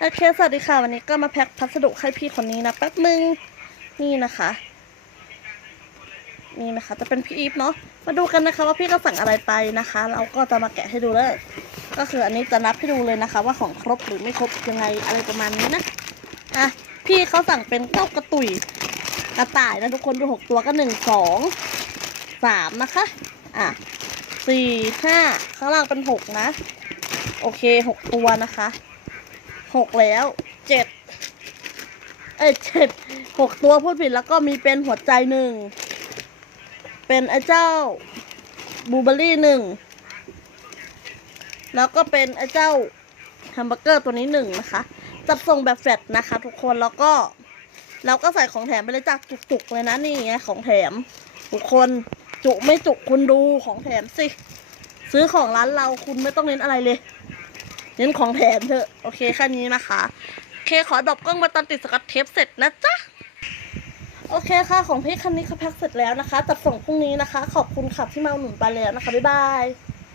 โอเค สวัสดีค่ะ วันนี้ก็มาแพ็คพัสดุให้พี่คนนี้นะแป๊บนึง นี่นะคะ นี่นะคะ จะเป็นพี่อีฟเนาะ มาดูกันนะคะ ว่าพี่ก็สั่งอะไรไปนะคะ เราก็จะมาแกะให้ดูเลย ก็คืออันนี้จะนับให้ดูเลยนะคะ ว่าของครบหรือไม่ครบยังไงอะไรประมาณนี้นะ อะ พี่เขาสั่งเป็นเต้ากระตุยกระต่ายนะทุกคนดูหกตัวก็หนึ่งสองสามนะคะ อะสี่ห้าข้างล่างเป็นหกนะ โอเคหกตัวนะคะ หกแล้วเจ็ดเอ้เจ็ดหกตัวพูดผิดแล้วก็มีเป็นหัวใจหนึ่ง เป็นไอ้เจ้าบูเบอรี่หนึ่ง แล้วก็เป็นไอ้เจ้าแฮมเบอร์เกอร์ตัวนี้หนึ่งนะคะ จัดส่งแบบแฟลตนะคะทุกคนแล้วก็เราก็ใส่ของแถมไปเลยจากจุกๆเลยนะนี่ไงของแถม ทุกคนจุไม่จุกคุณดูของแถมสิ ซื้อของร้านเราคุณไม่ต้องเน้นอะไรเลย เน้นของแถมเถอะโอเคแค่นี้นะคะโอเคขอดรอปกล้องมาตอนติดสกัดเทปเสร็จนะจ๊ะโอเคค่ะ ของพี่คันนี้เขาแพ็คเสร็จแล้วนะคะจัดส่งพรุ่งนี้นะคะ ขอบคุณค่ะที่มาอุดหนุนไปแล้วนะคะ บ๊ายบาย